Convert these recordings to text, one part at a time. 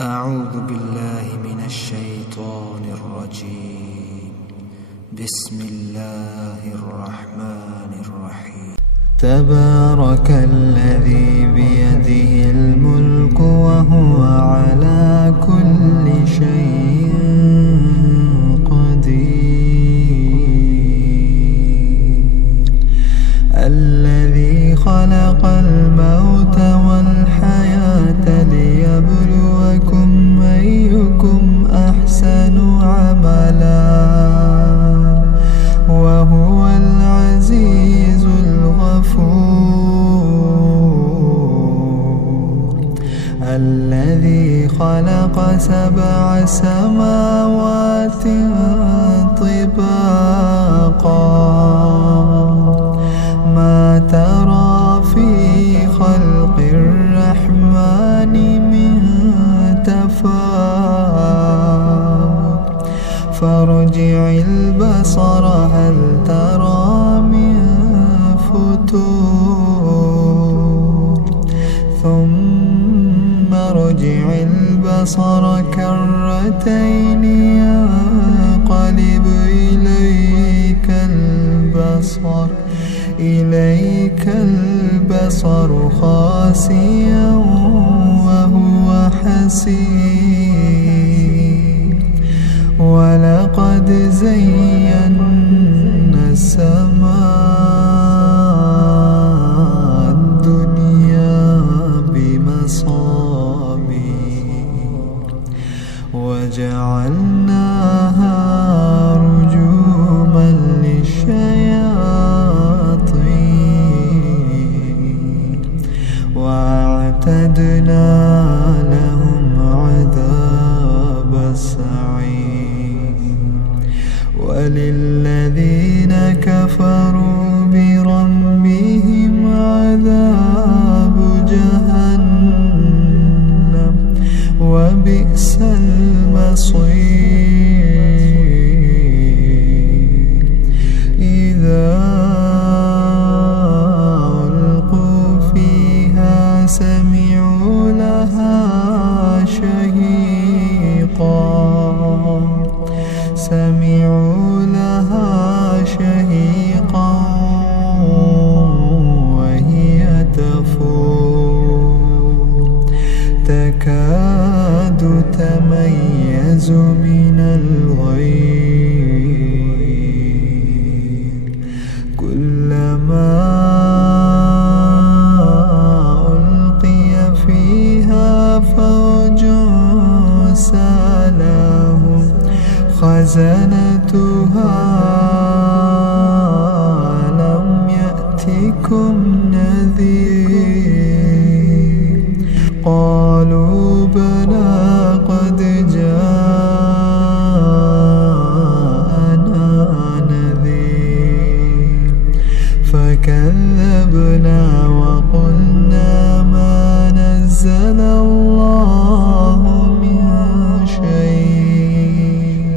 أعوذ بالله من الشيطان الرجيم. بسم الله الرحمن الرحيم. تبارك الذي بيده الملك وهو على كل شيء قدير. الذي خلق الموت والحياة ليبلوكم أيكم أحسن عملا وهو العزيز الغفور. الذي خلق 7 سماوات طباقا ما ترى في خلق الرحمن من تفاوت فارجع البصر هل ترى من فتور ثم ارجع البصر كرتين ينقلب إليك البصر خاسئا وهو حسير. ولقد زينا السماء الدنيا بمصابيح وجعلناها رجوما للشياطين وأعتدنا لهم عذاب السعير. وللذين كفروا بربهم عذاب جهنم وبئس المصير. إذا ألقوا فيها سمعوا لها شهيقا وهي تفور تكاد تميز من الغيظ كلما ألقي فيها فوج سألهم خزنتها ألم يأتكم نذير قالوا بلى قد جاءنا نذير فكذبنا وقلنا ما نزل الله من شيء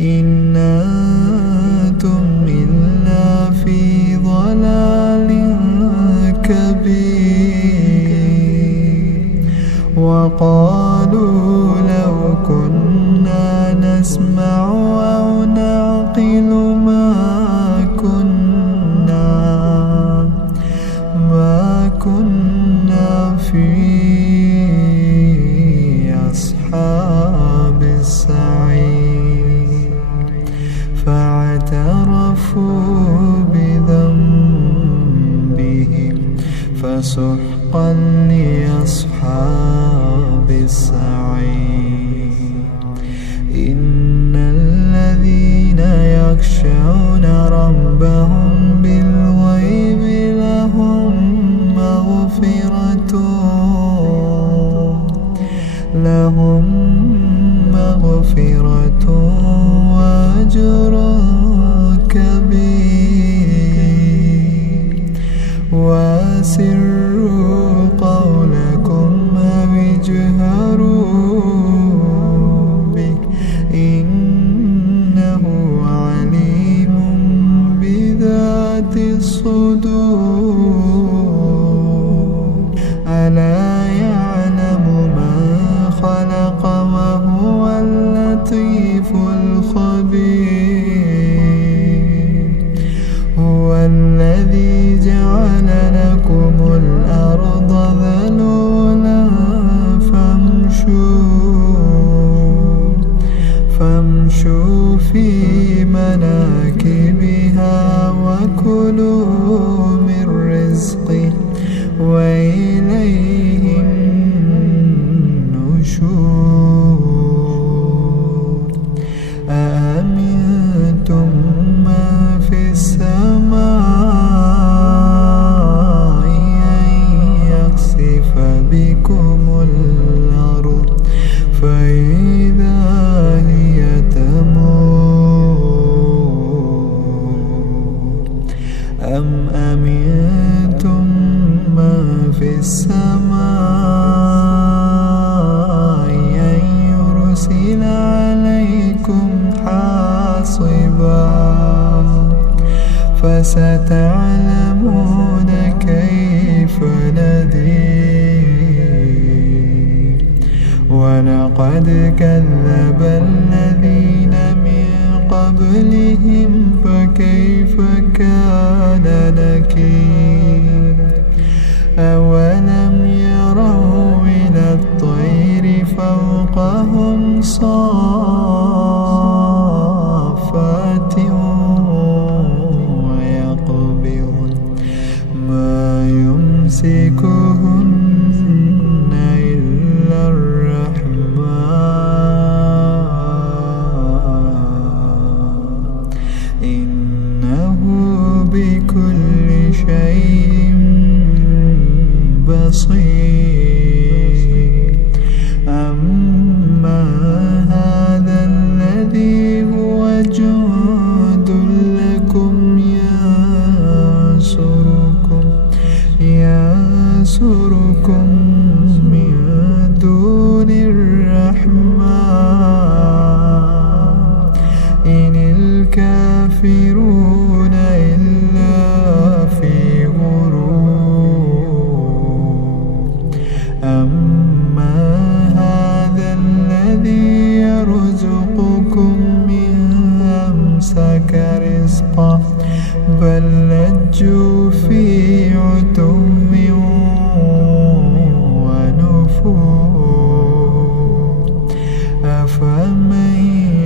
إن أنتم إلا في ضلال كبير. وقالوا لو كنا نسمع أو نعقل ما كنا في أصحاب السعير. فاعترفوا بذنبهم فسحقا لأصحاب السعير. إن الذين يخشون ربهم بالغيب لهم مغفرة وأجر كبير. وأسروا قولكم أو اجهروا به إنه عليم بذات الصدور. ألا يعلم من خلق النشور أأمنتم من في السماء أن يخسف بكم الأرض فإذا هي تمور أم أمنتم من في السماء أن يرسل عليكم حاصبا فستعلمون كيف نذير ولقد كذب الذين من قبلهم فكيف كان نكير أولم يروا إلى الطير فوقهم صافات ويقبضن ما يمسكهن إلا الرحمن إنه بكل شيء بصير أما هذا الذي هو جند لكم ينصركم من دون الرحمن إن الكافرون إلا في غرور أما هذا الذي يرزقكم من أمسك رزقه بل لجوا في عتو ونفور أفمن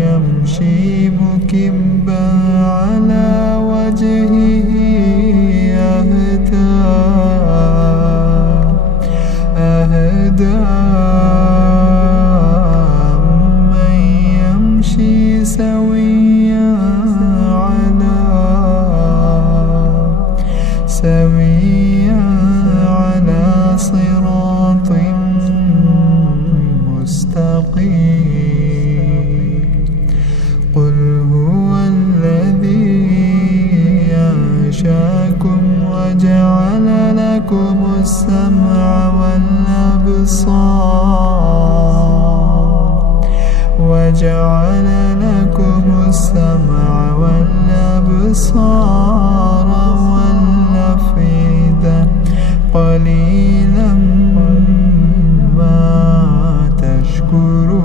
يمشي مكبا على وجهه أهدى أمن يمشي سويا على صراط مستقيم قل هو الذي أنشأكم وجعل لكم السمع والأبصار والأفئدة قليلا ما تشكرون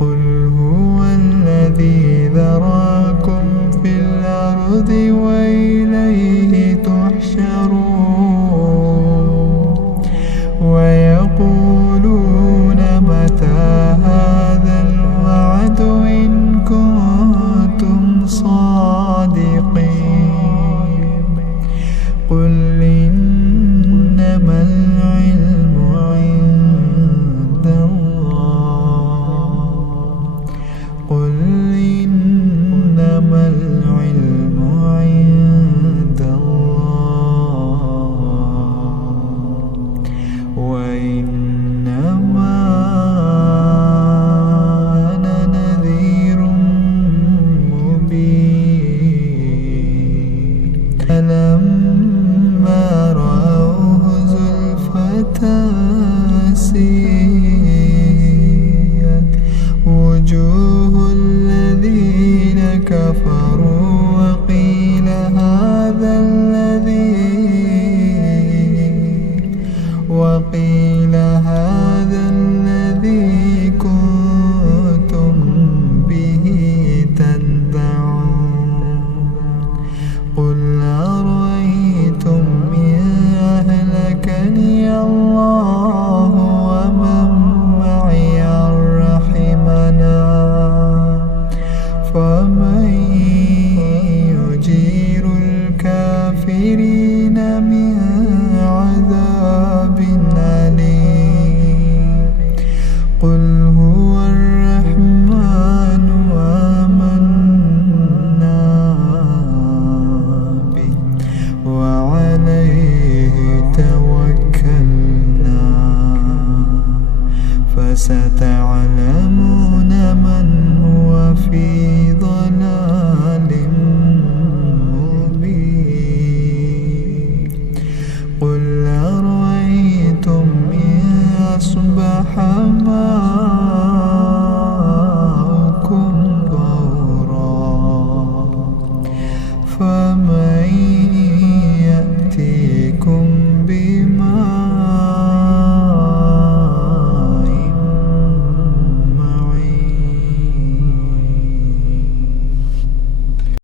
قل هو الذي ذراكم في الأرض وإليه تحشرون ويقولون متى هذا الوعد إن كنتم صادقين وستعلمون من هو في ضلال مبين. قل أرأيتم إن أصبح ماؤكم